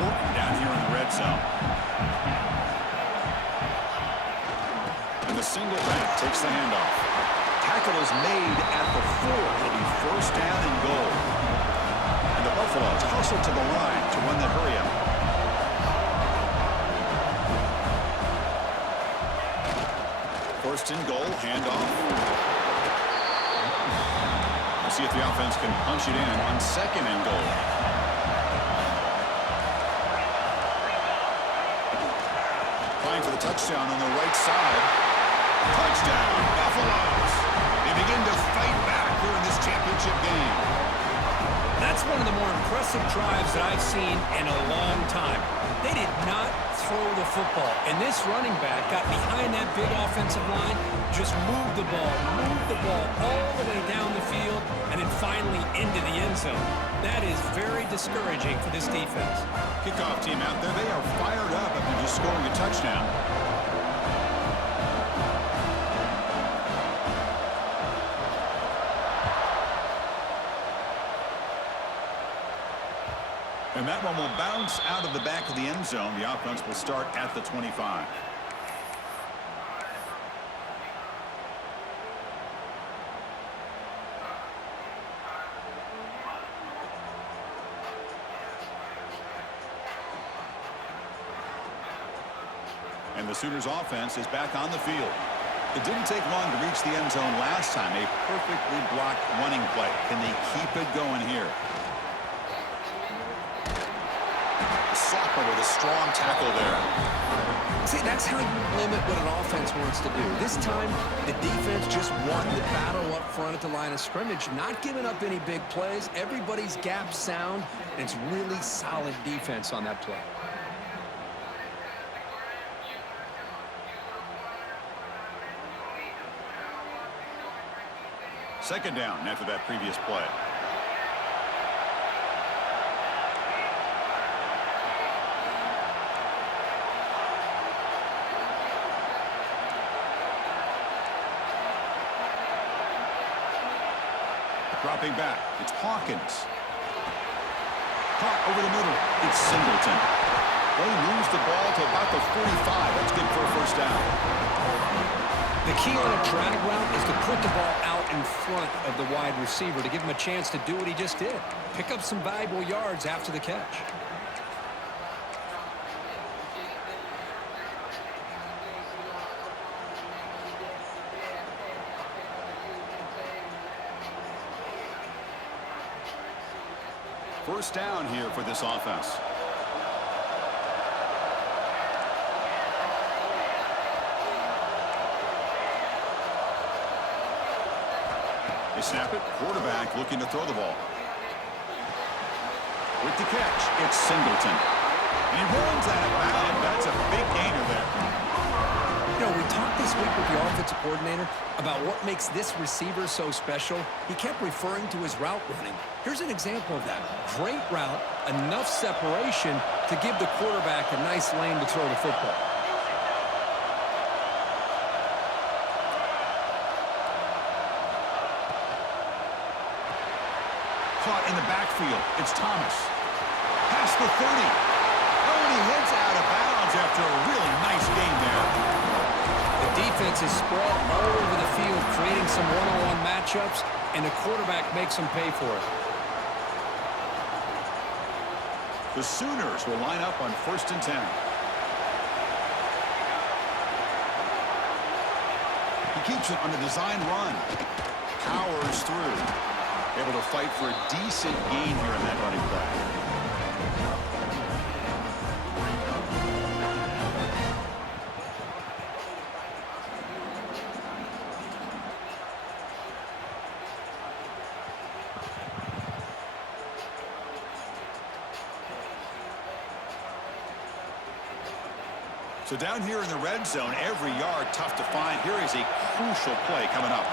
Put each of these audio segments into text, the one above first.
important down here in the red zone. And the single back takes the handoff. Tackle is made at the 4. It'll be first down and goal. And the Buffalo toss it to the line to run the hurry up. First and goal, handoff. We'll see if the offense can punch it in on second and goal. Trying for the touchdown on the right side. Touchdown, Buffaloes. They begin to fight back here in this championship game. That's one of the more impressive drives that I've seen in a long time. They did not throw the football, and this running back got behind that big offensive line, just moved the ball all the way down the field, and then finally into the end zone. That is very discouraging for this defense. Kickoff team out there, they are fired up after just scoring a touchdown. And that one will bounce out of the back of the end zone. The offense will start at the 25. And the Sooners offense is back on the field. It didn't take long to reach the end zone last time. A perfectly blocked running play. Can they keep it going here? Soccer with a strong tackle there. See, that's how you limit what an offense wants to do. This time, the defense just won the battle up front at the line of scrimmage, not giving up any big plays. Everybody's gap sound, and it's really solid defense on that play. Second down after that previous play. Dropping back, it's Hawkins. Caught over the middle, it's Singleton. They lose the ball to about the 45. That's good for a first down. The key on a drag route is to put the ball out in front of the wide receiver to give him a chance to do what he just did. Pick up some valuable yards after the catch. First down here for this offense. They snap it. Quarterback looking to throw the ball. With the catch, it's Singleton. And he runs out of bounds. That's a big gainer there. You know, we talked this week with the offensive coordinator about what makes this receiver so special. He kept referring to his route running. Here's an example of that. Great route, enough separation to give the quarterback a nice lane to throw the football. Caught in the backfield. It's Thomas. Past the 30. Oh, and he heads out of bounds after a really nice game there. The defense is spread all over the field, creating some one-on-one matchups, and the quarterback makes them pay for it. The Sooners will line up on 1st and 10. He keeps it on the design run. Powers through. Able to fight for a decent gain here in that running play. So down here in the red zone, every yard tough to find. Here is a crucial play coming up.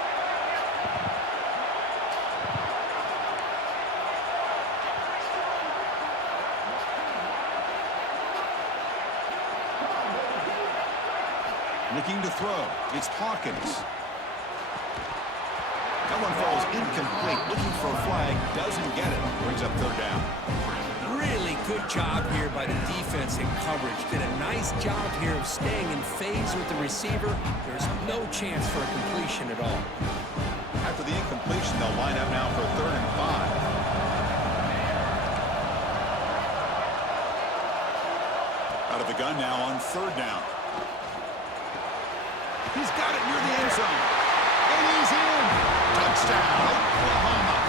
Looking to throw. It's Hawkins. That one falls incomplete. Looking for a flag. Doesn't get it. Brings up 3rd down. Really good job here by the defense in coverage. Did a nice job here of staying in phase with the receiver. There's no chance for a completion at all. After the incompletion, they'll line up now for 3rd and 5. Out of the gun now on 3rd down. He's got it near the end zone. And he's in. Touchdown, Oklahoma.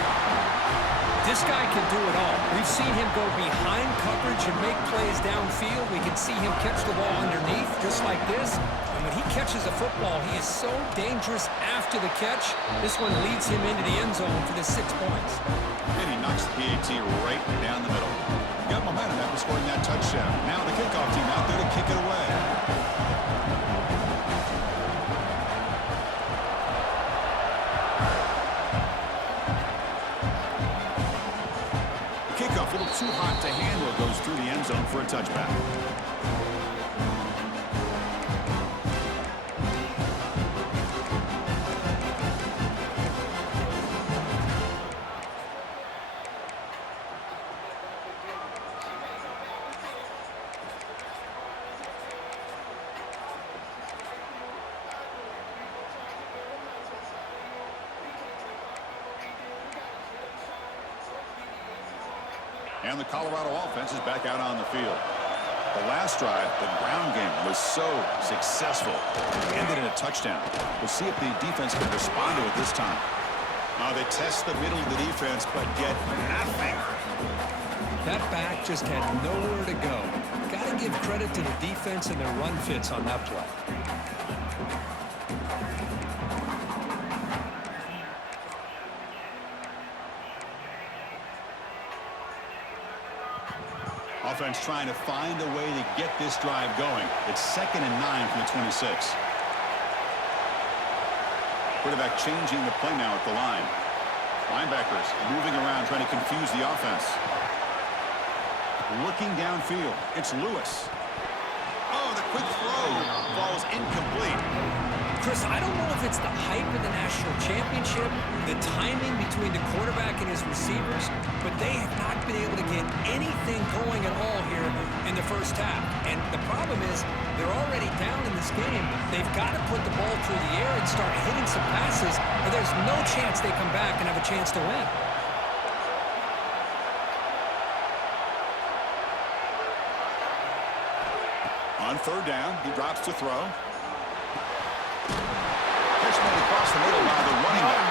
This guy can do it all. We've seen him go behind coverage and make plays downfield. We can see him catch the ball underneath just like this. And when he catches a football, he is so dangerous after the catch. This one leads him into the end zone for the 6 points. And he knocks the PAT right down the middle. Got momentum after scoring that touchdown. Now the kickoff team out there to kick it away. Kickoff a little too hot to handle. Goes through the end zone for a touchback. And the Colorado offense is back out on the field. The last drive, the ground game, was so successful. It ended in a touchdown. We'll see if the defense can respond to it this time. They test the middle of the defense, but get nothing. That back just had nowhere to go. Got to give credit to the defense and their run fits on that play. Offense trying to find a way to get this drive going. It's 2nd and 9 from the 26. Quarterback changing the play now at the line. Linebackers moving around trying to confuse the offense. Looking downfield. It's Lewis. Oh, the quick throw falls incomplete. Chris, I don't know if it's the hype of the national championship, the timing between the quarterback and his receivers, but they have not been able to get anything going at all here in the first half. And the problem is they're already down in this game. They've got to put the ball through the air and start hitting some passes, or there's no chance they come back and have a chance to win. On 3rd down, he drops to throw. Catch made across the middle by the running back.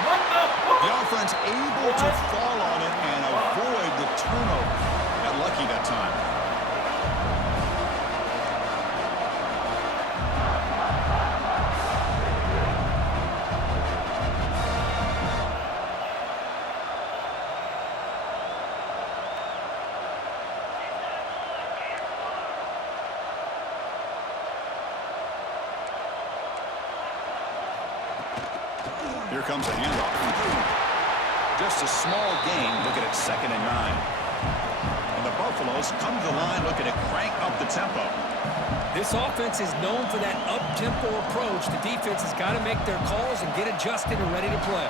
The offense able to fall on it and avoid the turnover. Got lucky that time. Here comes a handoff. Just a small gain. Looking at 2nd and 9. And the Buffaloes come to the line looking to crank up the tempo. This offense is known for that up-tempo approach. The defense has got to make their calls and get adjusted and ready to play.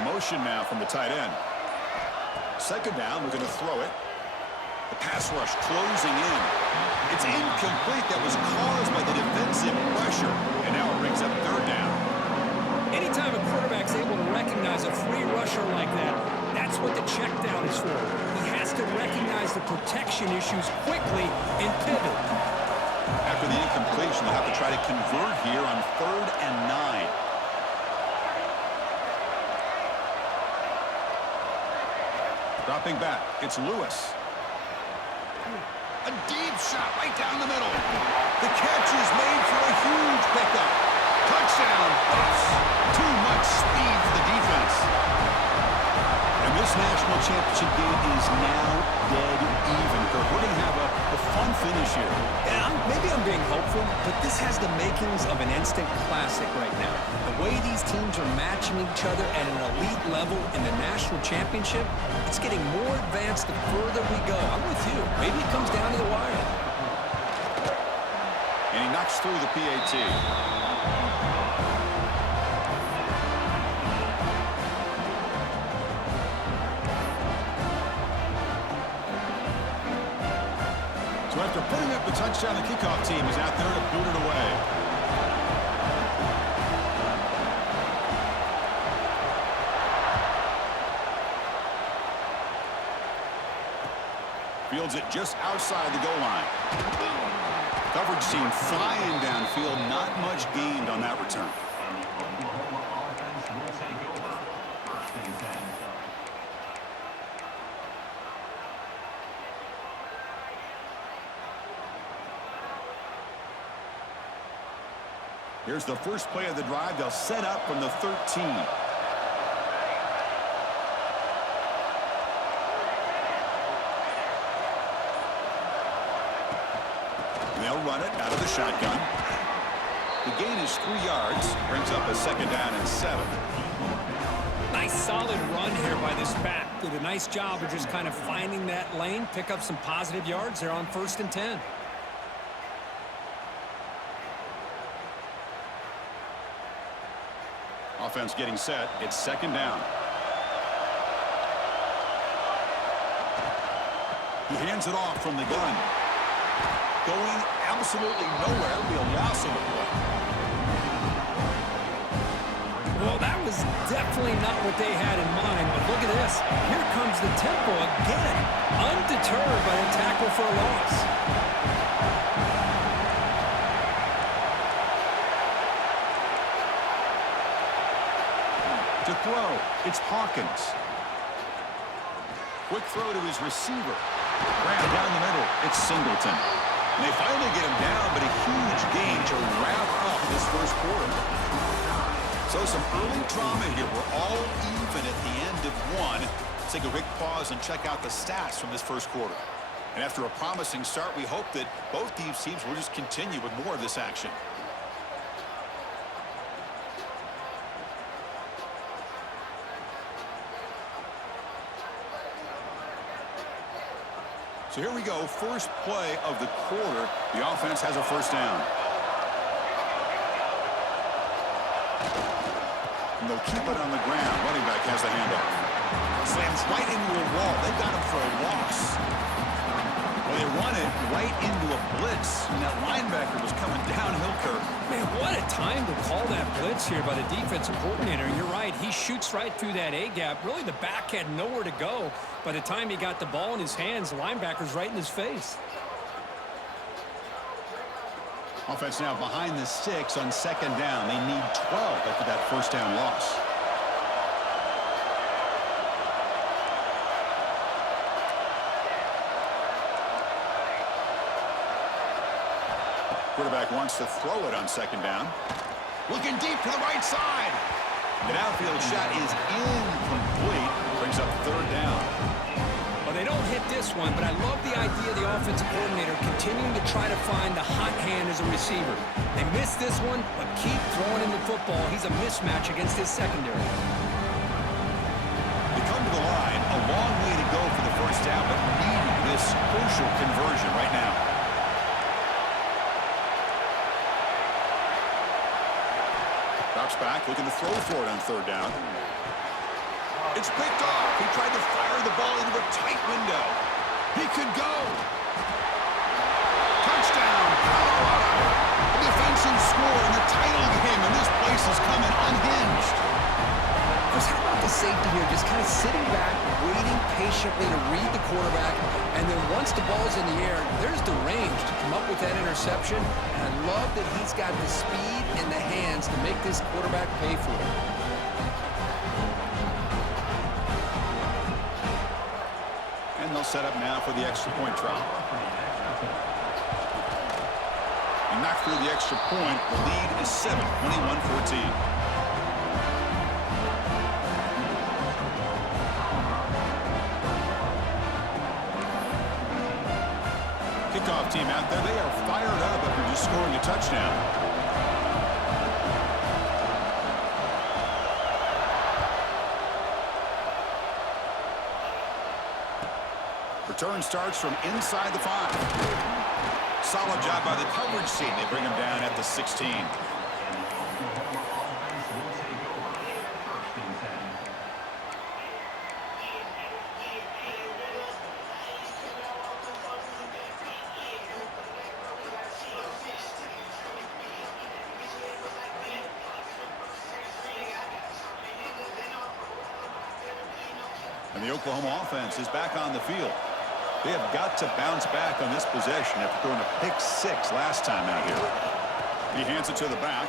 Motion now from the tight end. 2nd down, we're going to throw it. The pass rush closing in. It's incomplete. That was caused by the defensive pressure. And now it brings up 3rd down. Anytime a quarterback's able to recognize a free rusher like that, that's what the check down is for. He has to recognize the protection issues quickly and pivot. After the incompletion, they'll have to try to convert here on 3rd and 9. Dropping back, it's Lewis. A deep shot right down the middle. The catch is made for a huge pickup. Touchdown, Buffs. Too much speed for the defense. And this national championship game is now dead even. We're going to have a fun finish here. Yeah, maybe I'm being hopeful, but this has the makings of an instant classic right now. The way these teams are matching each other at an elite level in the national championship, it's getting more advanced the further we go. I'm with you. Maybe it comes down to the wire. And he knocks through the PAT. So after putting up the touchdown, the kickoff team is out there to boot it away. Fields it just outside the goal line. Coverage team flying downfield. Not much gained on that return. Here's the first play of the drive. They'll set up from the 13. They'll run it out of the shotgun. The gain is 3 yards. Brings up a second down and 7. Nice solid run here by this back. Did a nice job of just kind of finding that lane, pick up some positive yards. They're on 1st and 10. Offense getting set. It's 2nd down. He hands it off from the gun. Going absolutely nowhere. It'll be a loss of a play. Well, that was definitely not what they had in mind, but look at this. Here comes the tempo again. Undeterred by the tackle for a loss. To throw, it's Hawkins. Quick throw to his receiver. Graham down the middle. It's Singleton. And they finally get him down, but a huge gain to wrap up this first quarter. So some early drama here. We're all even at the end of one. Let's take a quick pause and check out the stats from this first quarter. And after a promising start, we hope that both these teams will just continue with more of this action. So here we go, first play of the quarter. The offense has a first down. And they'll keep it on the ground. Running back has the handoff. Slams right into a wall. They got him for a loss. Well, they run it right into a blitz. And that linebacker was coming downhill curve. Man, what a time to call that blitz here by the defensive coordinator. You're right. He shoots right through that A-gap. Really, the back had nowhere to go. By the time he got the ball in his hands, the linebacker's right in his face. Offense now behind the 6 on 2nd down. They need 12 after that first down loss. Quarterback wants to throw it on 2nd down. Looking deep to the right side. The downfield shot is incomplete. Brings up 3rd down. Well, they don't hit this one, but I love the idea of the offensive coordinator continuing to try to find the hot hand as a receiver. They missed this one, but keep throwing him the football. He's a mismatch against his secondary. They come to the line. A long way to go for the first down, but needing this crucial conversion right now. Drops back, looking to throw for it on 3rd down. It's picked off. He tried to fire the ball into a tight window. He could go. Touchdown, Colorado. A defensive score in the title game, and this place is coming unhinged. Chris, how about the safety here? Just kind of sitting back, waiting patiently to read the quarterback, and then once the ball's in the air, there's the range to come up with that interception. And I love that he's got the speed and the hands to make this quarterback pay for it. And they'll set up now for the extra point try. And knock through the extra point. The lead is 7, 21-14. kickoff team out there. They are fired up after just scoring a touchdown. Return starts from inside the 5. Solid job by the coverage team. They bring him down at the 16. And the Oklahoma offense is back on the field. They have got to bounce back on this possession after throwing a pick 6 last time out here. He hands it to the back.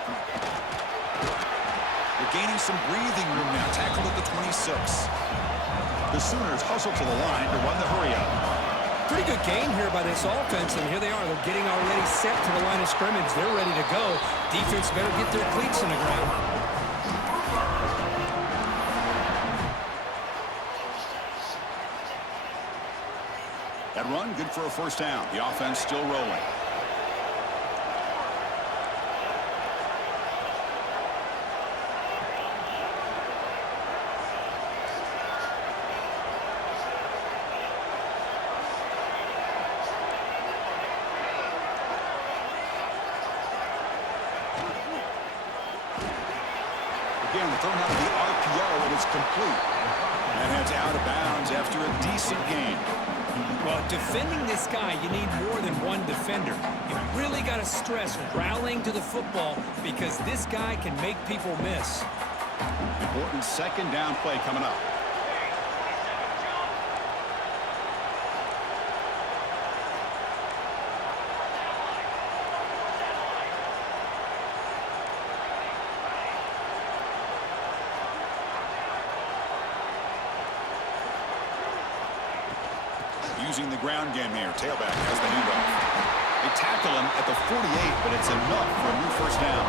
They're gaining some breathing room now. Tackled at the 26. The Sooners hustle to the line to run the hurry-up. Pretty good game here by this offense, and here they are. They're getting already set to the line of scrimmage. They're ready to go. Defense better get their cleats in the ground. That run, good for a first down. The offense still rolling. Again, thrown out of the RPO, and it's complete. And heads out of bounds after a decent gain. Well, defending this guy, you need more than one defender. You really got to stress rallying to the football because this guy can make people miss. Important second down play coming up. Using the ground game here. Tailback has the handoff. They tackle him at the 48, but it's enough for a new first down.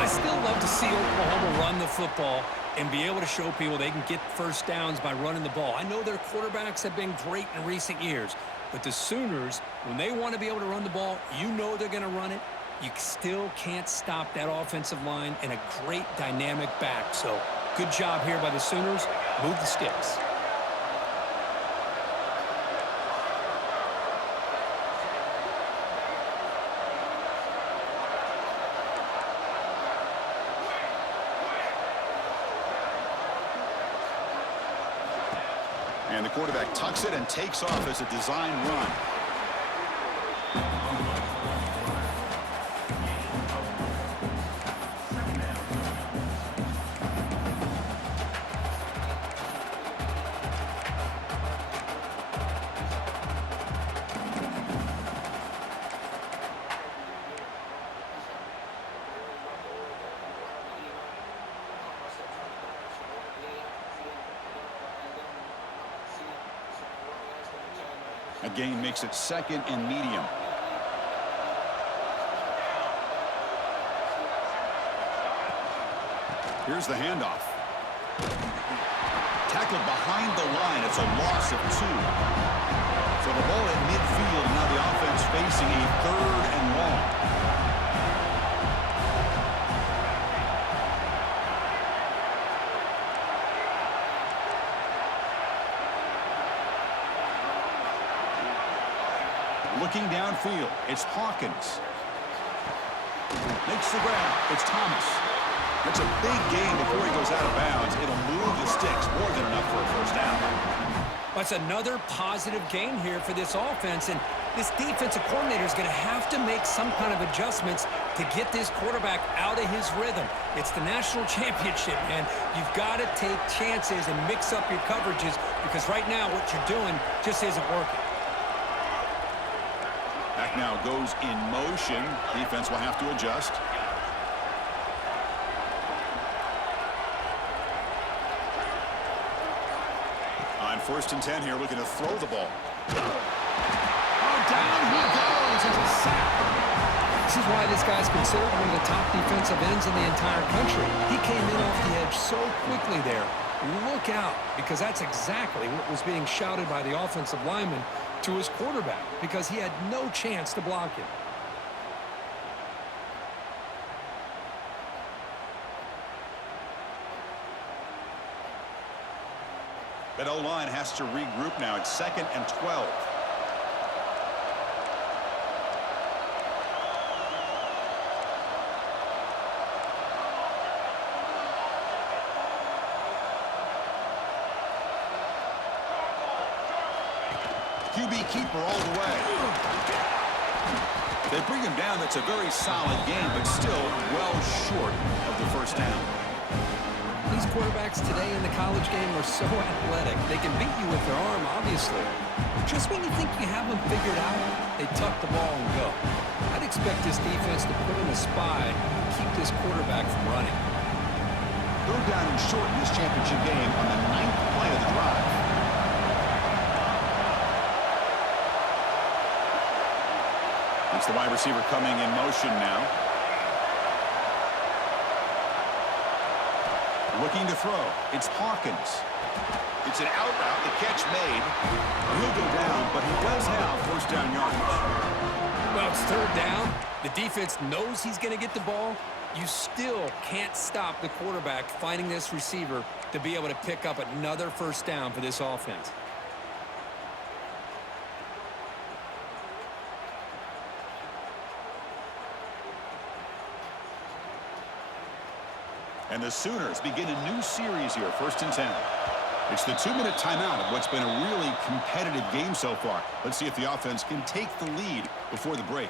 I still love to see Oklahoma run the football and be able to show people they can get first downs by running the ball. I know their quarterbacks have been great in recent years, but the Sooners, when they want to be able to run the ball, you know they're going to run it. You still can't stop that offensive line and a great dynamic back. So good job here by the Sooners. Move the sticks. And the quarterback tucks it and takes off as a design run. A gain makes it second and medium. Here's the handoff. Tackled behind the line. It's a loss of 2. So the ball at midfield. Now the offense facing a 3rd and long. Looking downfield, it's Hawkins. Makes the grab. It's Thomas. That's a big gain before he goes out of bounds. It'll move the sticks, more than enough for a first down. That's another positive gain here for this offense, and this defensive coordinator is going to have to make some kind of adjustments to get this quarterback out of his rhythm. It's the national championship, man. You've got to take chances and mix up your coverages because right now what you're doing just isn't working. Back now goes in motion. Defense will have to adjust. On 1st and 10 here, looking to throw the ball. Oh, down he goes. It's a sack. This is why this guy's considered one of the top defensive ends in the entire country. He came in off the edge so quickly there. Look out, because that's exactly what was being shouted by the offensive lineman to his quarterback because he had no chance to block him. That O-line has to regroup now. It's 2nd and 12. QB keeper all the way. They bring him down. That's a very solid game, but still well short of the first down. These quarterbacks today in the college game are so athletic. They can beat you with their arm, obviously. Just when you think you have them figured out, they tuck the ball and go. I'd expect this defense to put in a spy and keep this quarterback from running. 3rd down and short in this championship game on the 9th play of the drive. It's the wide receiver coming in motion now. Looking to throw. It's Hawkins. It's an out route. The catch made. He'll go down, but he does have first down yardage. Well, it's 3rd down. The defense knows he's going to get the ball. You still can't stop the quarterback finding this receiver to be able to pick up another first down for this offense. And the Sooners begin a new series here, 1st and 10. It's the 2-minute timeout of what's been a really competitive game so far. Let's see if the offense can take the lead before the break.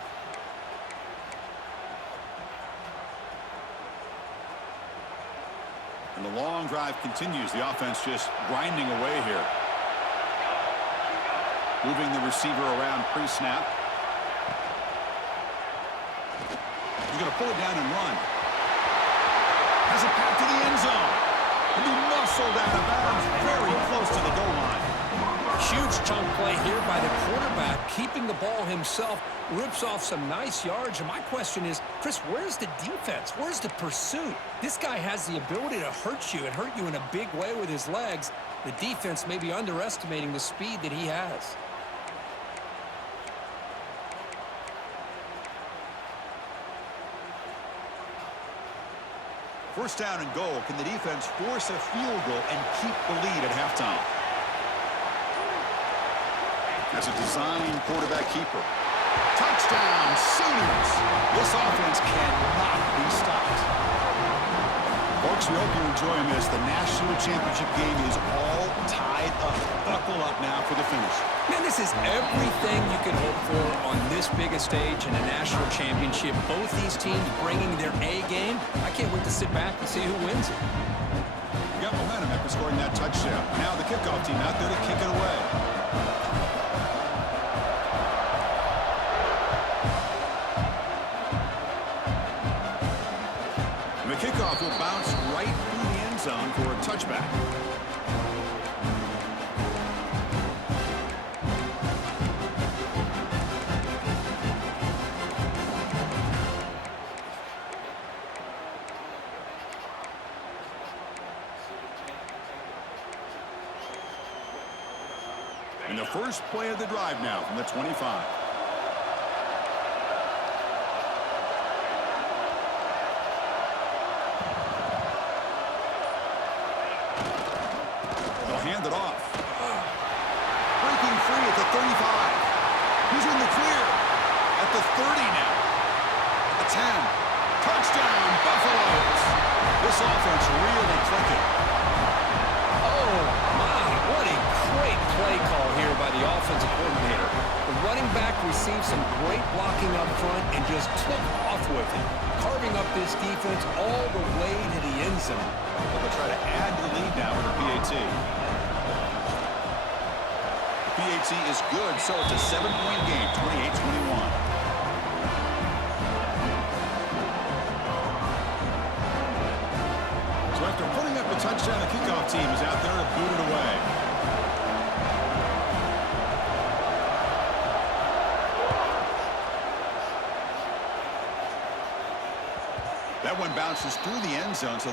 And the long drive continues. The offense just grinding away here. Moving the receiver around pre-snap. He's going to pull it down and run. Has it back to the end zone. And he muscled out of bounds very close to the goal line. Huge chunk play here by the quarterback, keeping the ball himself, rips off some nice yards. And my question is, Chris, where's the defense? Where's the pursuit? This guy has the ability to hurt you and hurt you in a big way with his legs. The defense may be underestimating the speed that he has. First down and goal. Can the defense force a field goal and keep the lead at halftime? That's a design quarterback keeper. Touchdown, Sooners! This offense cannot be stopped. Folks, we hope you're enjoying this. The national championship game is all tied up. Buckle up now for the finish. Man, this is everything you can hope for on this biggest stage in a national championship. Both these teams bringing their A game. I can't wait to sit back and see who wins it. We got momentum after scoring that touchdown. Now the kickoff team out there to kick it away. And the kickoff will bounce right through the end zone for a touchback. And the first play of the drive now from the 25. They'll hand it off. Breaking free at the 35. He's in the clear. At the 30 now. At the 10. Touchdown, Buffaloes. This offense really clicking. Oh, my, what a great play call here by the offensive coordinator. The running back received some great blocking up front and just took off with it, carving up this defense all the way to the end zone. Well, they'll try to add to the lead now with the PAT. The PAT is good, so it's a 7-point game, 28-21. So after putting up a touchdown, the kickoff team is out there to boot it away. That one bounces through the end zone. So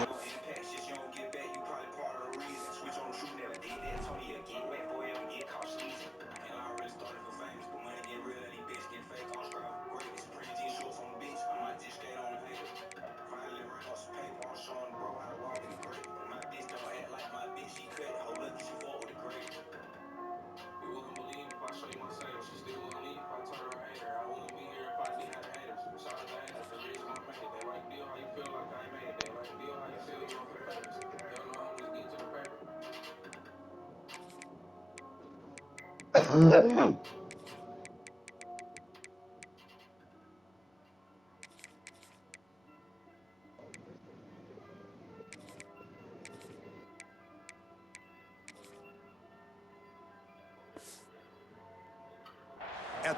At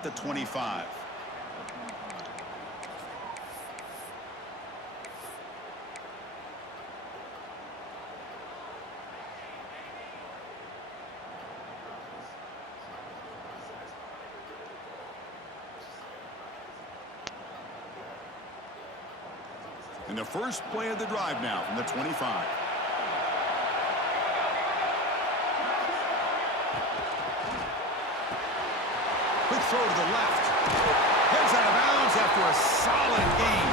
the 25. In the first play of the drive now from the 25. Quick throw to the left. Heads out of bounds after a solid gain.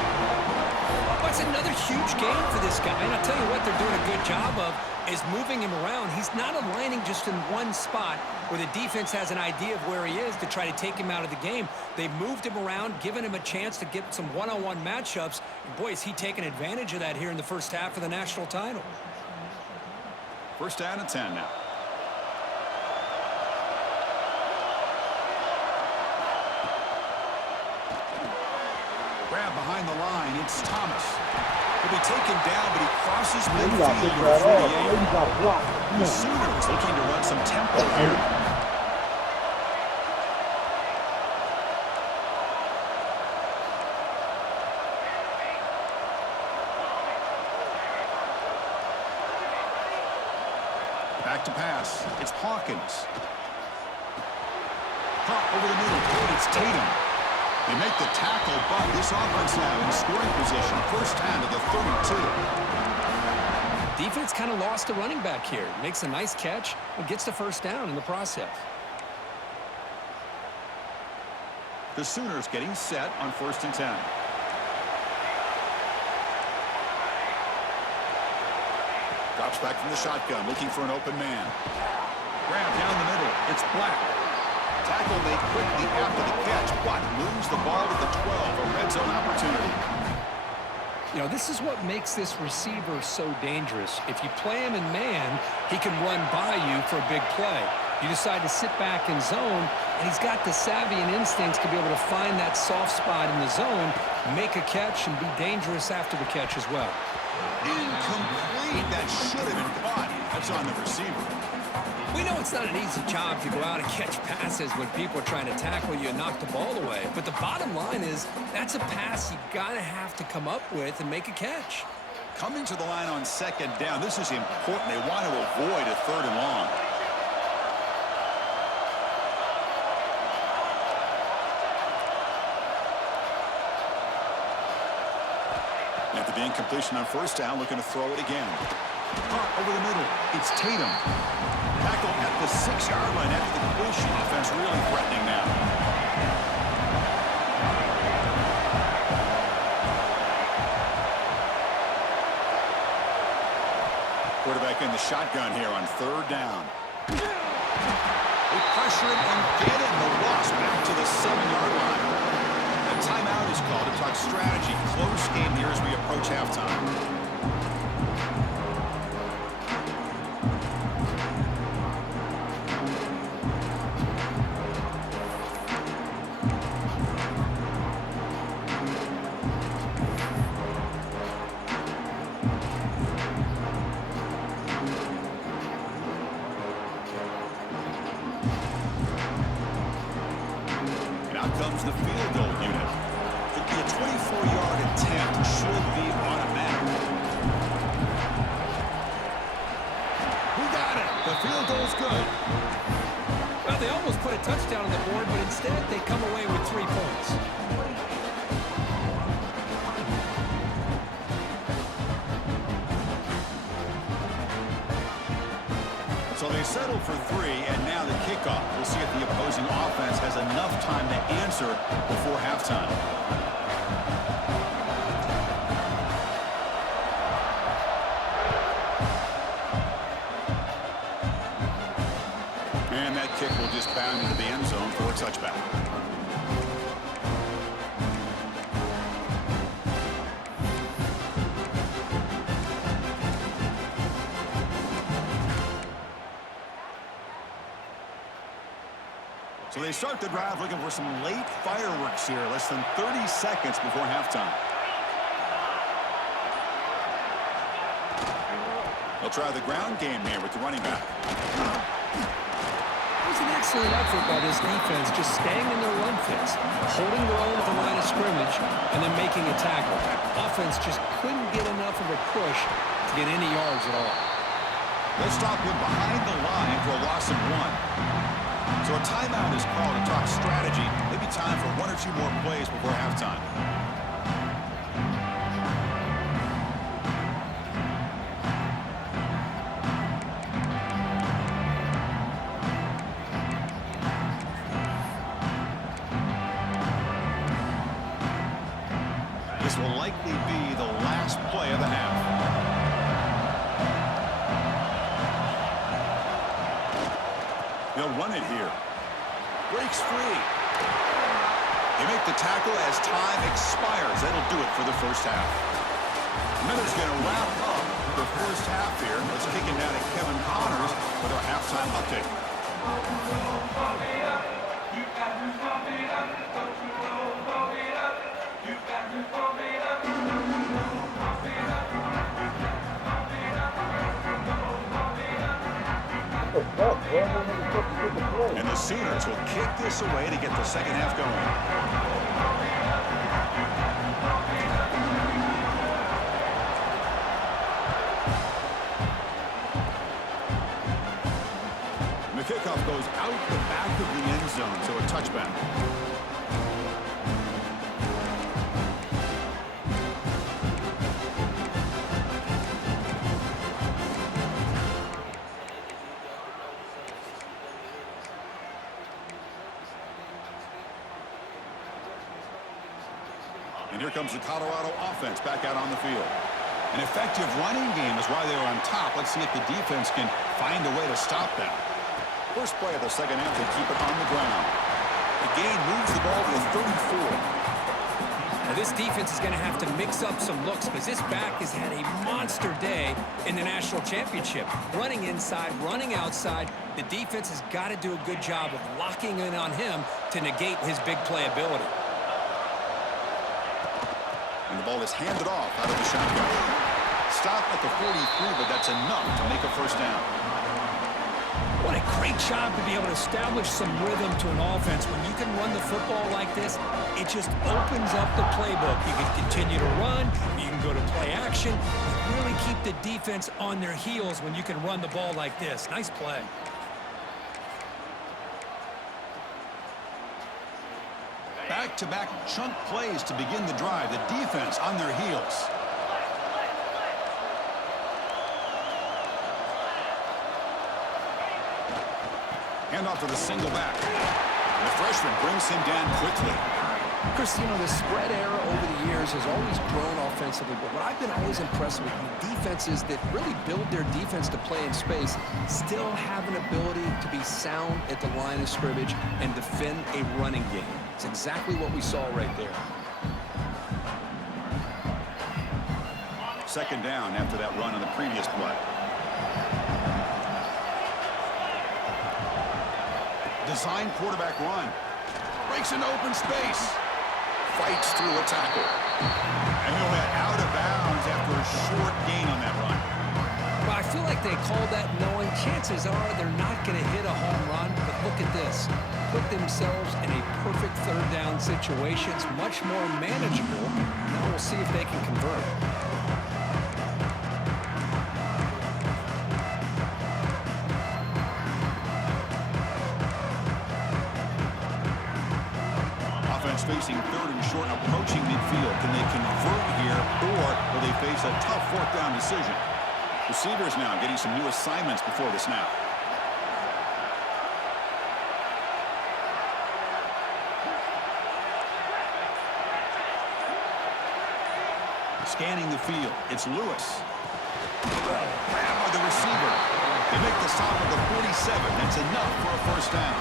That's another huge game for this guy. And I'll tell you what they're doing a good job of is moving him around. He's not aligning just in one spot where the defense has an idea of where he is to try to take him out of the game. They've moved him around, given him a chance to get some one-on-one matchups. And boy, is he taking advantage of that here in the first half of the national title. First down and 10 now. Grab behind the line. It's Thomas. He'll be taken down, but he crosses midfield to the 48. The Sooners looking to run some tempo here. Back to pass. It's Hawkins. Pop over the middle. It's Tatum. They make the tackle, but this offense now in scoring position. First down to the 32. Defense kind of lost a running back here. Makes a nice catch and gets the first down in the process. The Sooners getting set on 1st and 10. Drops back from the shotgun, looking for an open man. Grab down the middle. It's Black. Tackle made quickly after the catch, but moves the ball to the 12, a red zone opportunity. You know, this is what makes this receiver so dangerous. If you play him in man, he can run by you for a big play. You decide to sit back in zone, and he's got the savvy and instincts to be able to find that soft spot in the zone, make a catch, and be dangerous after the catch as well. Incomplete. That should have been caught. That's on the receiver. We know it's not an easy job to go out and catch passes when people are trying to tackle you and knock the ball away. But the bottom line is that's a pass you got to have to come up with and make a catch. Coming to the line on 2nd down. This is important. They want to avoid a 3rd and long. After the incompletion on 1st down, looking to throw it again. Pop over the middle. It's Tatum. Tackle at the 6-yard line after the completion. Offense really threatening now. Quarterback in the shotgun here on 3rd down. They pressure him and get it. The loss back to the 7-yard line. A timeout is called to talk strategy. Close game here as we approach halftime. Comes the field goal unit. Could be a 24-yard attempt. Should be automatic. We got it. The field goal's good. Well, they almost put a touchdown on the board, but instead they come away with 3 points. So they settled for 3, and now the kickoff. We'll see if the opposing offense has enough time to answer before halftime. And that kick will just bound into the end zone for a touchback. So they start the drive looking for some late fireworks here, less than 30 seconds before halftime. They'll try the ground game here with the running back. It was an excellent effort by this defense, just staying in their run fits, holding their own at the line of scrimmage, and then making a tackle. Offense just couldn't get enough of a push to get any yards at all. They'll stop him behind the line for a loss of 1. So a timeout is called to talk strategy. Maybe time for 1 or 2 more plays before halftime. This will likely be the last play of the half. They'll run it here. Breaks free. They make the tackle as time expires. That'll do it for the first half. Miller's going to wrap up the first half here. Let's kick it down to Kevin Connors with our halftime update. And the Sooners will kick this away to get the second half going. The kickoff goes out the back of the end zone, so a touchback. And here comes the Colorado offense back out on the field. An effective running game is why they were on top. Let's see if the defense can find a way to stop that. First play of the second half, they keep it on the ground. The gain moves the ball to the 34. Now this defense is going to have to mix up some looks because this back has had a monster day in the national championship. Running inside, running outside. The defense has got to do a good job of locking in on him to negate his big play ability. And the ball is handed off out of the shotgun. Stop at the 43, but that's enough to make a first down. What a great job to be able to establish some rhythm to an offense. When you can run the football like this, it just opens up the playbook. You can continue to run. You can go to play action. You really keep the defense on their heels when you can run the ball like this. Nice play. Back-to-back chunk plays to begin the drive. The defense on their heels. Hand off to the single back. The freshman brings him down quickly. Chris, you know, the spread era over the years has always grown offensively, but what I've been always impressed with the defenses that really build their defense to play in space still have an ability to be sound at the line of scrimmage and defend a running game. It's exactly what we saw right there. Second down after that run on the previous play. Design quarterback run. Breaks into open space. Fights through a tackle. And he'll head out of bounds after a short gain on that run. Well, I feel like they called that knowing chances are they're not going to hit a home run, but look at this. Put themselves in a perfect third down situation. It's much more manageable. Now we'll see if they can convert. Offense facing third and short, approaching midfield. Can they convert here, or will they face a tough fourth down decision? Receivers now getting some new assignments before the snap. Scanning the field, it's Lewis. Grabbed by the receiver. They make the stop at the 47. That's enough for a first down.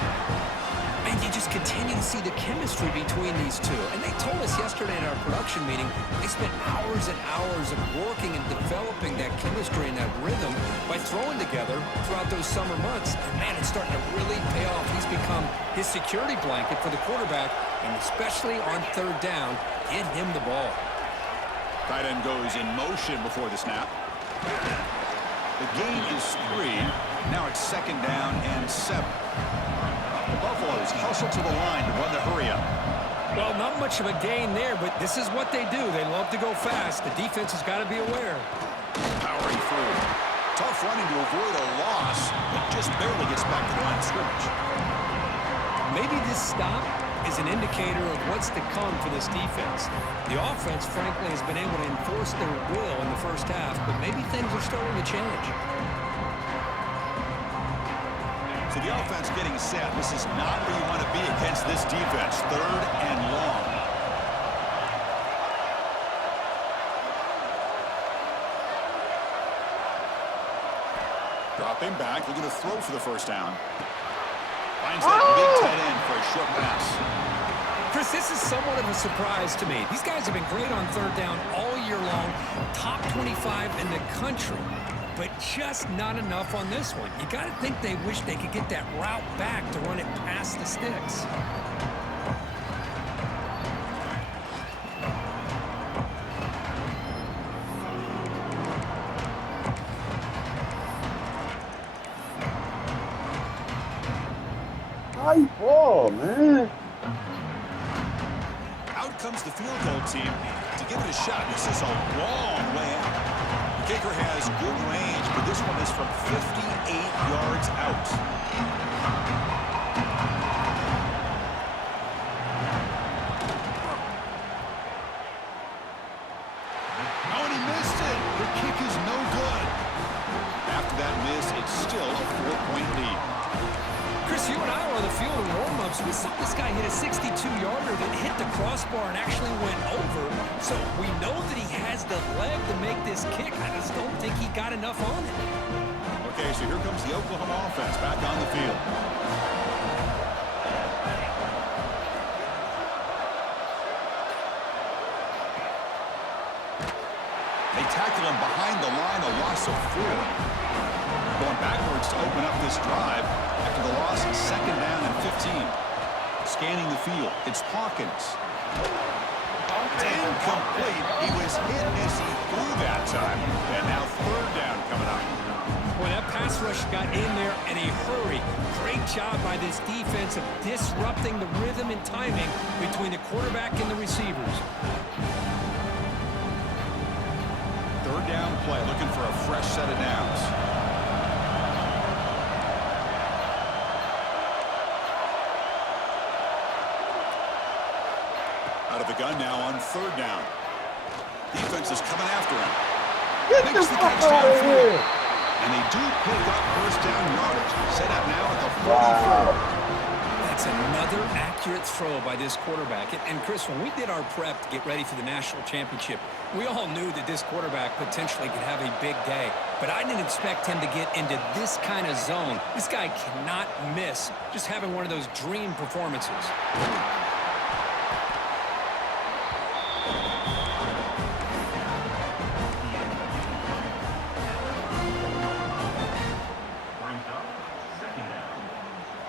And you just continue to see the chemistry between these two. And they told us yesterday in our production meeting, they spent hours and hours of working and developing that chemistry and that rhythm by throwing together throughout those summer months. And, man, it's starting to really pay off. He's become his security blanket for the quarterback, and especially on third down, get him the ball. Tight end goes in motion before the snap. The gain is 3. Now it's 2nd down and 7. The Buffaloes hustle to the line to run the hurry-up. Well, not much of a gain there, but this is what they do. They love to go fast. The defense has got to be aware. Powering through. Tough running to avoid a loss, but just barely gets back to the line of scrimmage. Maybe this stop is an indicator of what's to come for this defense. The offense, frankly, has been able to enforce their will in the first half, but maybe things are starting to change. So the offense getting set. This is not where you want to be against this defense. 3rd and long. Dropping back, looking to throw for the first down. Finds that big tight end for a short pass. Chris, this is somewhat of a surprise to me. These guys have been great on third down all year long, top 25 in the country, but just not enough on this one. You got to think they wish they could get that route back to run it past the sticks. High ball, man. Out comes the field goal team to give it a shot. This is a long way out. The kicker has good range, but this one is from 58 yards out. Oh, and he missed it. The kick is no good. After that miss, it's still a 4-point lead. Chris, you and I were on the field in warm-ups. We saw this guy hit a 62-yarder that hit the crossbar and actually went over. So we know that he has the leg to make this kick. I just don't think he got enough on it. Okay, so here comes the Oklahoma offense back on the field. They tackle him behind the line, a loss of 4. Going backwards to open up this drive after the loss, 2nd down and 15. Scanning the field, it's Hawkins. Incomplete. He was hit as he threw that time. And now 3rd down coming up. Boy, that pass rush got in there in a hurry. Great job by this defense of disrupting the rhythm and timing between the quarterback and the receivers. 3rd down play, looking for a fresh set of downs. Out of the gun now on 3rd down. Defense is coming after him. Get the fuck out of here. And they do pick up 1st down yardage. Set up now at the 44. Wow. That's another accurate throw by this quarterback. And Chris, when we did our prep to get ready for the national championship, we all knew that this quarterback potentially could have a big day. But I didn't expect him to get into this kind of zone. This guy cannot miss just having one of those dream performances.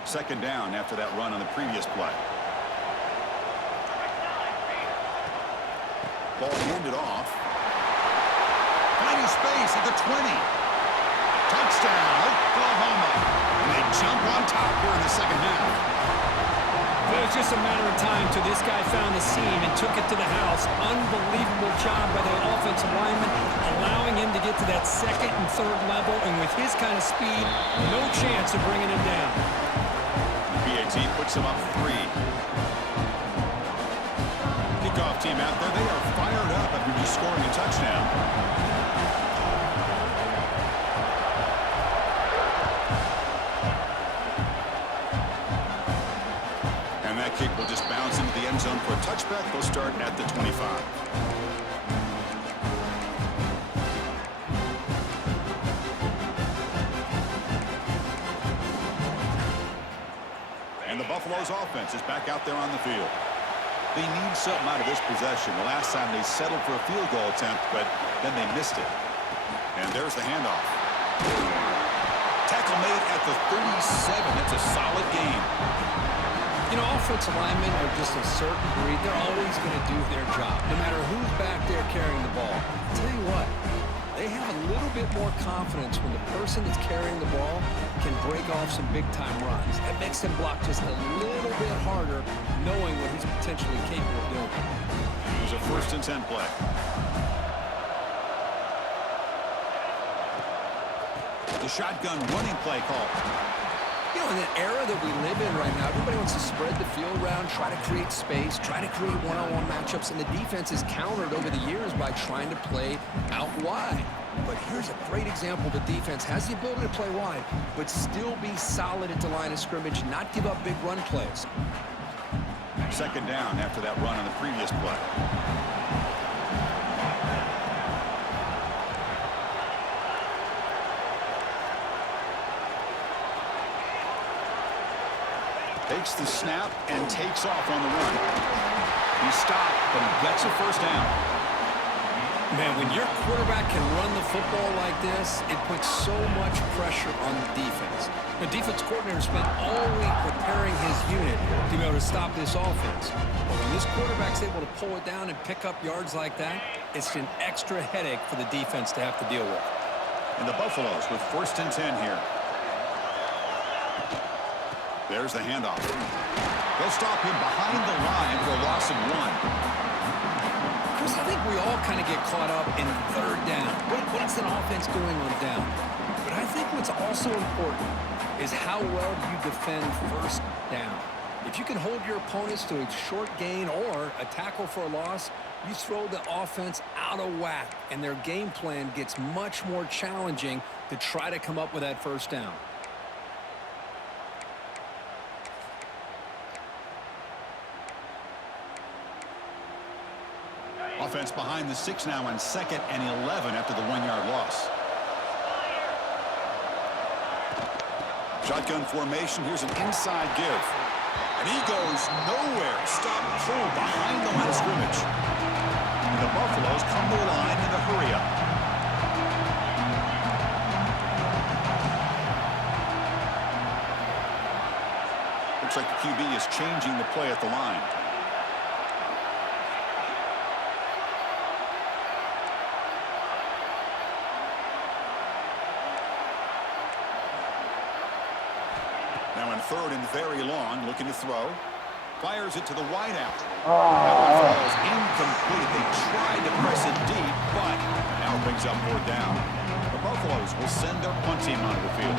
Second down after that run on the previous play. Ball handed off. Finding space at the 20. Touchdown, Oklahoma. And they jump on top here in the second half. It was just a matter of time till this guy found the seam and took it to the house. Unbelievable job by the offensive lineman, allowing him to get to that 2nd and 3rd level. And with his kind of speed, no chance of bringing him down. PAT puts him up 3. Kickoff team out there. They are fired up after just scoring a touchdown. And that kick will just bounce into the end zone for a touchback. They'll start at the 25. Buffalo's offense is back out there on the field. They need something out of this possession. The last time they settled for a field goal attempt, but then they missed it. And there's the handoff. Tackle made at the 37. That's a solid gain. You know, offensive linemen are just a certain breed. They're always going to do their job, no matter who's back there carrying the ball. I'll tell you what, they have a little bit more confidence when the person that's carrying the ball can break off some big-time runs. That makes them block just a little bit harder, knowing what he's potentially capable of doing. It was a 1st and 10 play. The shotgun running play call. You know, in the era that we live in right now, everybody wants to spread the field around, try to create space, try to create one-on-one matchups, and the defense is countered over the years by trying to play out wide. But here's a great example. The defense has the ability to play wide, but still be solid at the line of scrimmage, not give up big run plays. 2nd down after that run on the previous play. Takes the snap and takes off on the run. He stopped, but he gets a 1st down. Man, when your quarterback can run the football like this, it puts so much pressure on the defense. The defense coordinator spent all week preparing his unit to be able to stop this offense. But when this quarterback's able to pull it down and pick up yards like that, it's an extra headache for the defense to have to deal with. And the Buffaloes with 1st and 10 here. There's the handoff. They'll stop him behind the line for a loss of 1. Chris, I think we all kind of get caught up in 3rd down. What's an offense doing on down? But I think what's also important is how well you defend 1st down. If you can hold your opponents to a short gain or a tackle for a loss, you throw the offense out of whack, and their game plan gets much more challenging to try to come up with that 1st down. Offense behind the 6 now on 2nd and 11 after the 1-yard loss. Shotgun formation. Here's an inside give. And he goes nowhere. Stop pulled behind the line of scrimmage. And the Buffaloes come to the line in the hurry-up. Looks like the QB is changing the play at the line. Now in 3rd and very long, looking to throw. Fires it to the wideout. That one falls incomplete. They tried to press it deep, but now it brings up 4th down. The Buffaloes will send their punt team onto the field.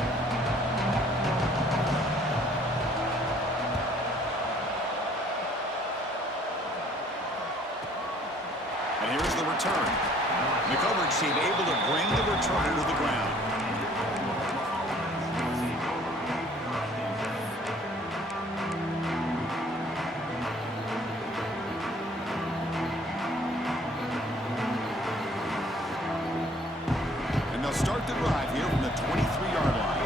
And here's the return. The coverage team able to bring the returner to the ground. Start the drive here from the 23-yard line.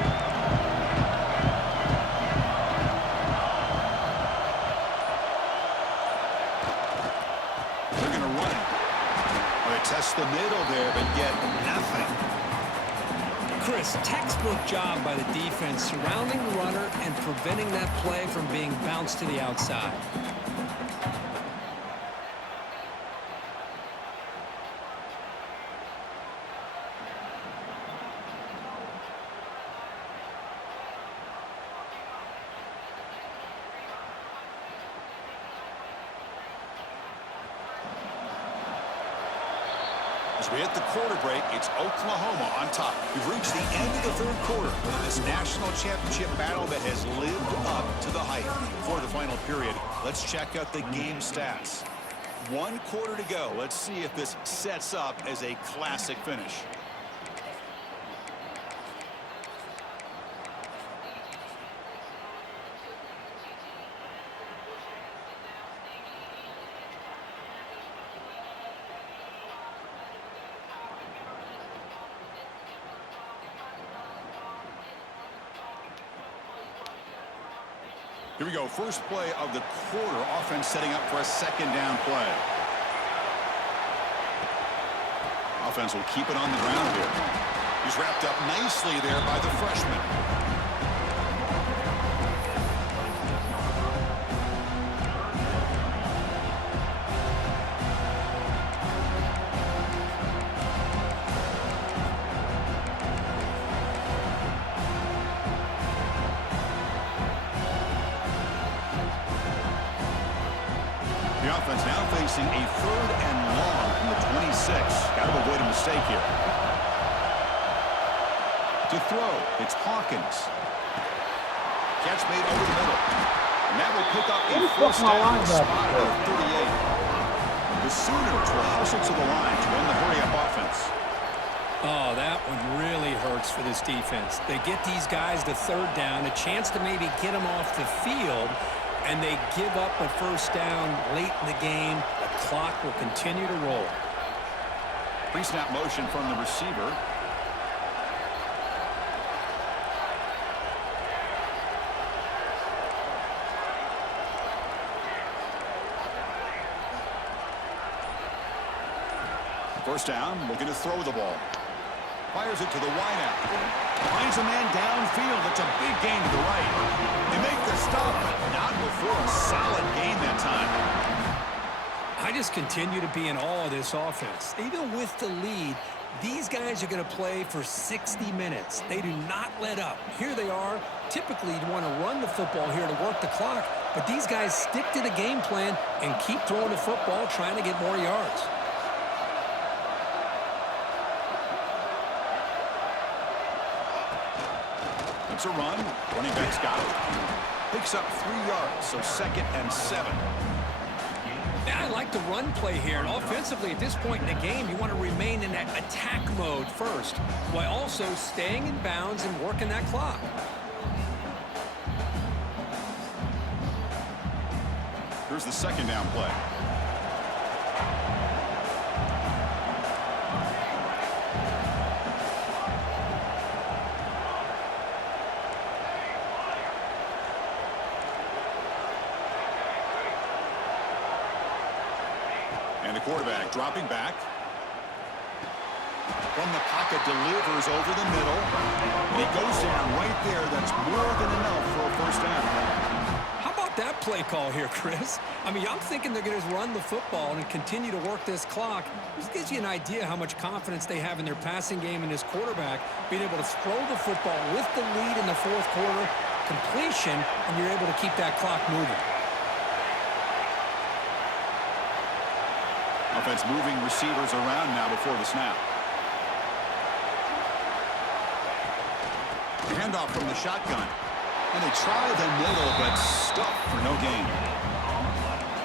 They're going to run it. They test the middle there, but get nothing. Chris, textbook job by the defense surrounding the runner and preventing that play from being bounced to the outside. As we hit the quarter break, it's Oklahoma on top. We've reached the end of the 3rd quarter of this national championship battle that has lived up to the hype. For the final period, let's check out the game stats. 1 quarter to go. Let's see if this sets up as a classic finish. Here we go. First play of the quarter. Offense setting up for a second down play. Offense will keep it on the ground here. He's wrapped up nicely there by the freshman. The offense now facing a 3rd and long from the 26. Got to avoid a mistake here. To throw, it's Hawkins. Catch made over the middle. And that will pick up a first down spot of 38. The Sooners will hustle to the line to run the hurry-up offense. Oh, that one really hurts for this defense. They get these guys to 3rd down, a chance to maybe get them off the field, and they give up a first down late in the game. The clock will continue to roll. Pre-snap motion from the receiver. First down, looking to throw the ball. Fires it to the wideout. Finds a man downfield. It's a big gain to the right. They make the stop, but not before a solid gain that time. I just continue to be in awe of this offense. Even with the lead, these guys are going to play for 60 minutes. They do not let up. Here they are. Typically, you want to run the football here to work the clock, but these guys stick to the game plan and keep throwing the football, trying to get more yards. It's a run. Running back's got it. Picks up 3 yards, so 2nd and 7. Yeah, I like the run play here. And offensively, at this point in the game, you want to remain in that attack mode first, while also staying in bounds and working that clock. Here's the 2nd down play. And the quarterback dropping back. From the pocket, delivers over the middle. And he goes down right there. That's more than enough for a first down. How about that play call here, Chris? I mean, I'm thinking they're going to run the football and continue to work this clock. This gives you an idea how much confidence they have in their passing game and this quarterback being able to throw the football with the lead in the 4th quarter, completion, and you're able to keep that clock moving. Offense moving receivers around now before the snap. Handoff from the shotgun. And they try the middle, but stuffed for no gain.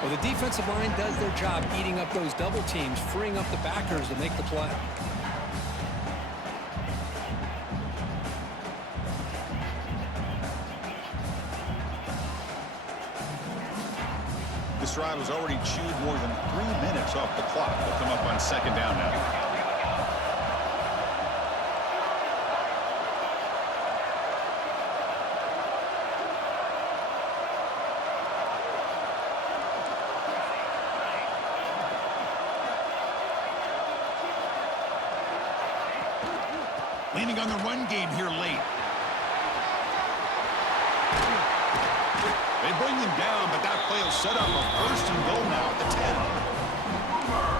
Well, the defensive line does their job eating up those double teams, freeing up the backers to make the play. This drive has already chewed more than 3 minutes off the clock. They'll come up on 2nd down now. Leaning on the run game here late. They bring him down, but that play will set up a 1st and goal now at the 10.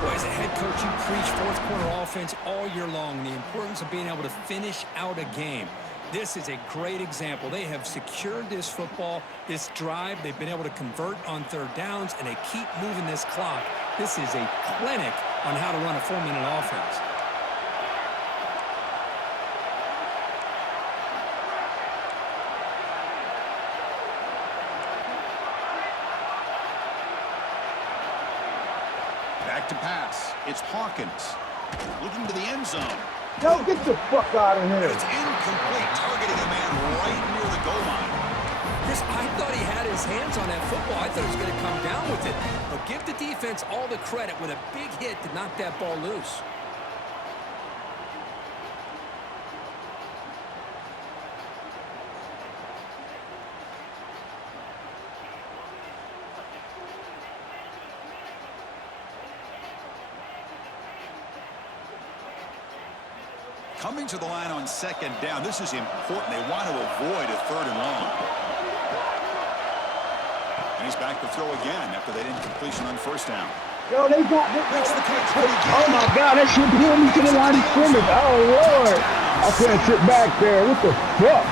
Boy, as a head coach, you preach 4th quarter offense all year long, the importance of being able to finish out a game. This is a great example. They have secured this football, this drive. They've been able to convert on 3rd downs, and they keep moving this clock. This is a clinic on how to run a 4-minute offense. Back to pass. It's Hawkins. Looking to the end zone. Yo, get the fuck out of here. It's incomplete. Targeting a man right near the goal line. Chris, I thought he had his hands on that football. I thought he was going to come down with it. But give the defense all the credit with a big hit to knock that ball loose. Coming to the line on second down. This is important. They want to avoid a 3rd and long. And he's back to throw again after they didn't completion on 1st down. Yo, they got Makes the catch. Oh my God, that shit pulled me to the line of scrimmage. Oh Lord, I couldn't sit back there. What the fuck?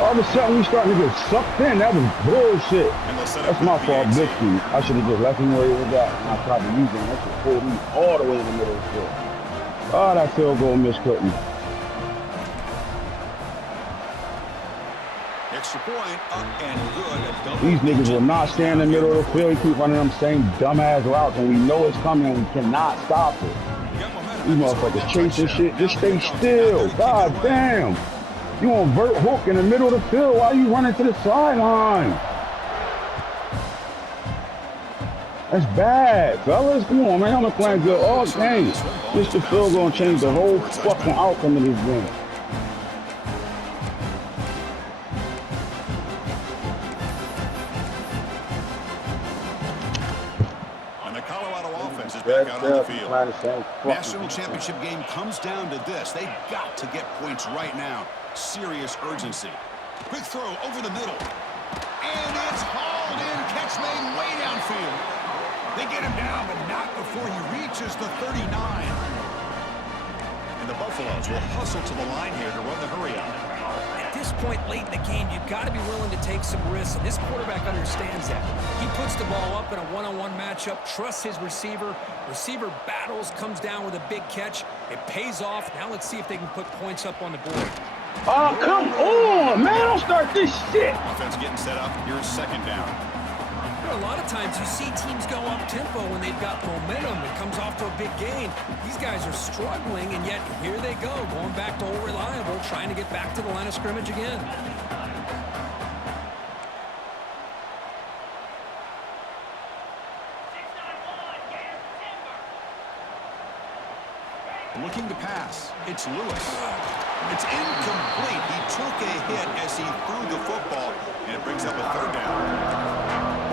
All of a sudden we starting to get sucked in. That was bullshit. That's my fault, Biscuit. I should have just left him where he was at. And I tried to use him. That shit pulled me all the way in the middle of the field. Oh, that field goal miscut me. Extra point, up and good. These niggas will not stay in the middle of the field. They keep running them same dumbass routes, and we know it's coming, and we cannot stop it. These motherfuckers chasing shit. Just stay still. God damn. You on vert hook in the middle of the field. Why are you running to the sideline? That's bad, fellas. Come on, man. I'm not playing good all game. Mr. Phil gonna change the whole fucking outcome of this game. And the Colorado offense is back out on the field. National championship game comes down to this. They've got to get points right now. Serious urgency. Quick throw over the middle. And it's hauled in. Catch made way downfield. They get him down, but not before he reaches the 39. And the Buffaloes will hustle to the line here to run the hurry up. At this point late in the game, you've got to be willing to take some risks, and this quarterback understands that. He puts the ball up in a one-on-one matchup, trusts his receiver. Receiver battles, comes down with a big catch. It pays off. Now let's see if they can put points up on the board. Oh, come on, man. Don't start this shit. Offense getting set up. Here's 2nd down. A lot of times you see teams go up-tempo when they've got momentum. It comes off to a big gain. These guys are struggling, and yet here they go, going back to old reliable, trying to get back to the line of scrimmage again. Looking to pass. It's Lewis. It's incomplete. He took a hit as he threw the football, and it brings up a 3rd down.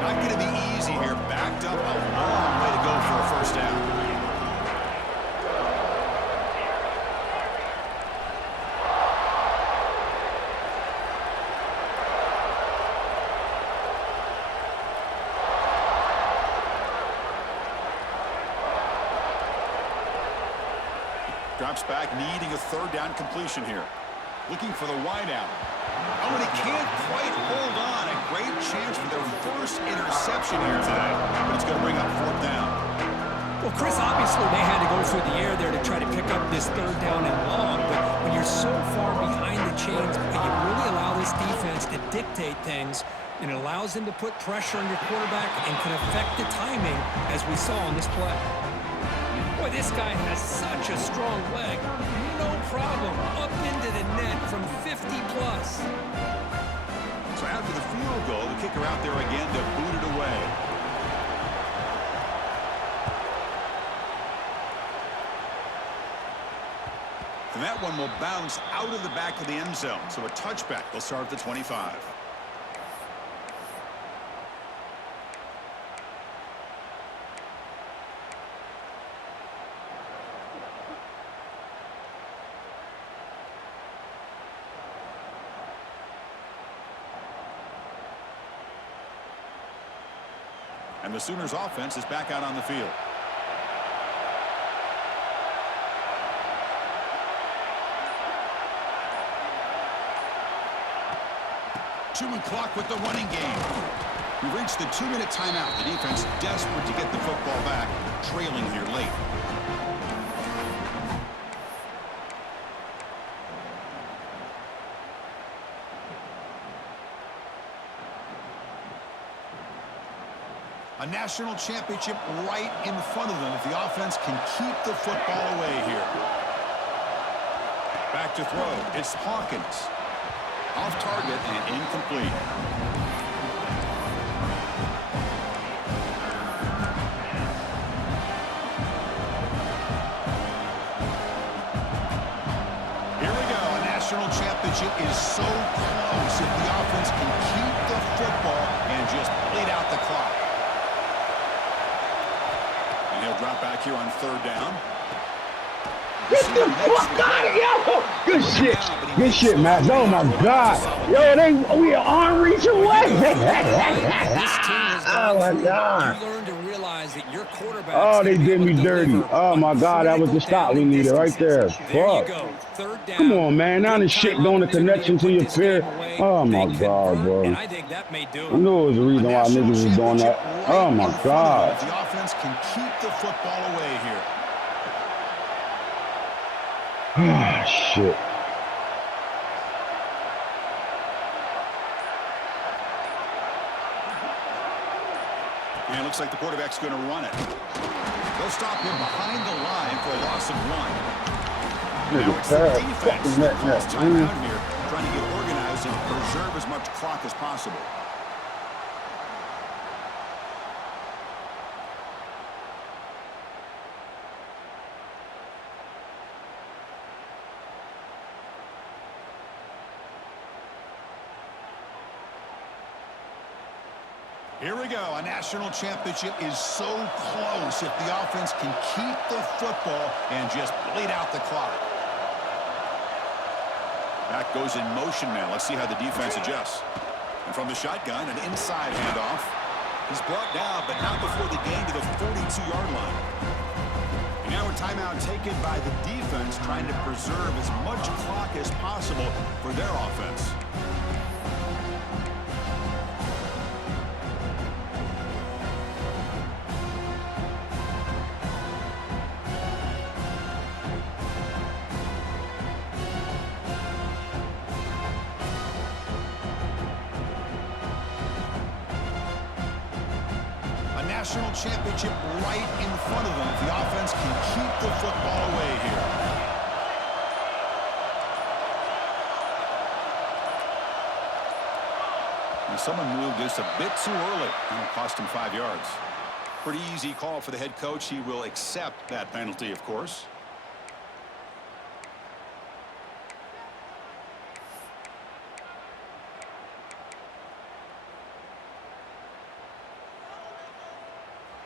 Not going to be easy here. Backed up a long way to go for a 1st down. Drops back, needing a 3rd down completion here. Looking for the wideout. Oh, and he can't quite hold on. A great chance for their first interception here today. But it's going to bring up 4th down. Well, Chris, obviously they had to go through the air there to try to pick up this 3rd down and long. But when you're so far behind the chains, you really allow this defense to dictate things. And it allows them to put pressure on your quarterback and can affect the timing, as we saw on this play. Boy, this guy has such a strong leg. No problem. Up into the net from 50-plus. So after the field goal, the kicker out there again to boot it away. And that one will bounce out of the back of the end zone. So a touchback. They'll start at the 25. And the Sooners offense is back out on the field. Two-minute clock with the running game. We've reached the 2-minute timeout. The defense desperate to get the football back, trailing here late. A national championship right in front of them if the offense can keep the football away here. Back to throw. It's Hawkins. Off target and incomplete. Here we go. A national championship is so close if the offense can keep the football and just bleed out the clock. drop back here on 3rd down. Get the fuck out of here! Good shit. Good shit, Matt. Oh my God. Yo, we are arm reach away. Oh my God. You learn to realize that your quarterback. Oh, they did me dirty. Oh my God, that was the stop we needed right there. Fuck. Come on, man. Now this shit going to connection to your fear. Oh my God, bro. And I think that may do it. I knew it was the reason why niggas was doing that. Oh my God. The offense can keep the football away here. Ah, shit. And it looks like the quarterback's going to run it. They'll stop him behind the line for a loss of 1. Now it's the defense that calls timeout here, trying to get organized and preserve as much clock as possible. Here we go. A national championship is so close if the offense can keep the football and just bleed out the clock. That goes in motion now. Let's see how the defense adjusts. And from the shotgun, an inside handoff. He's brought down, but not before the gain to the 42-yard line. And now a timeout taken by the defense, trying to preserve as much clock as possible for their offense. National championship right in front of them if the offense can keep the football away here. And someone moved this a bit too early. It'll cost him 5 yards. Pretty easy call for the head coach. He will accept that penalty, of course.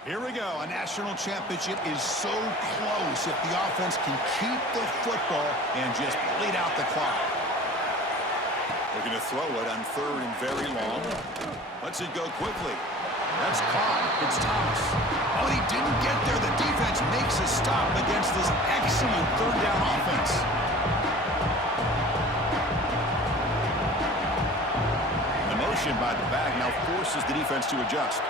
Here we go. A national championship is so close if the offense can keep the football and just bleed out the clock. They're going to throw it on 3rd and very long. Lets it go quickly. That's caught. It's Thomas. Oh, he didn't get there. The defense makes a stop against this excellent 3rd down offense. The motion by the back now forces the defense to adjust.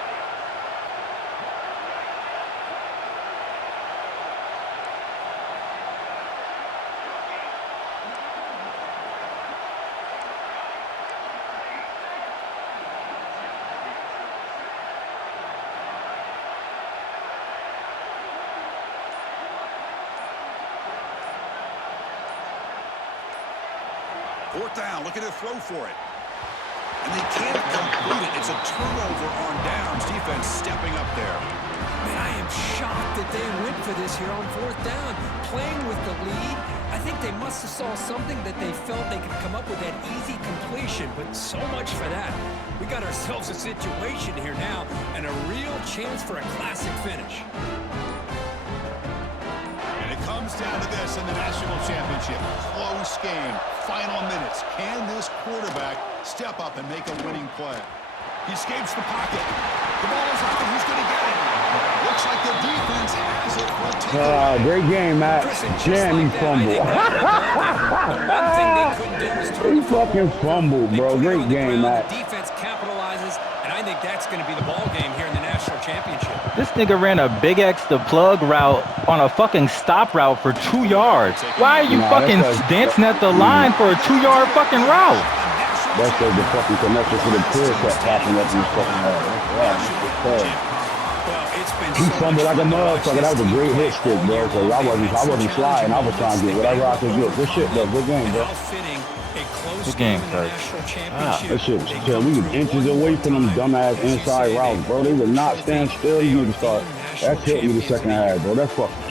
Fourth down, looking to throw for it. And they can't complete it. It's a turnover on downs. Defense stepping up there. Man, I am shocked that they went for this here on 4th down. Playing with the lead, I think they must have saw something that they felt they could come up with that easy completion, but so much for that. We got ourselves a situation here now and a real chance for a classic finish. And it comes down to this in the national championship. Close game. Final minutes. Can this quarterback step up and make a winning play? He escapes the pocket. The ball is out. Who's going to get it? Looks like the defense has it for a takeaway. Great game, Matt. Damn, he fumbled. He fucking fumbled, bro. Great game, Matt. The defense capitalizes, and I think that's going to be the ball game here in the national championship. This nigga ran a big X the plug route on a fucking stop route for 2 yards. Why are you fucking dancing at the line for a 2-yard fucking route? That's the fucking connection to the pill kept popping up in his fucking head. He fumbled like a motherfucker. That was a great hit stick, bro. Cause I wasn't flying. I was trying to get whatever I could get. Good shit, though. Good game, bro. Good game, coach. That shit was, we was inches away from them dumbass inside routes, bro. They would not stand still. You need to start. That hit me the second half, bro. That's fucking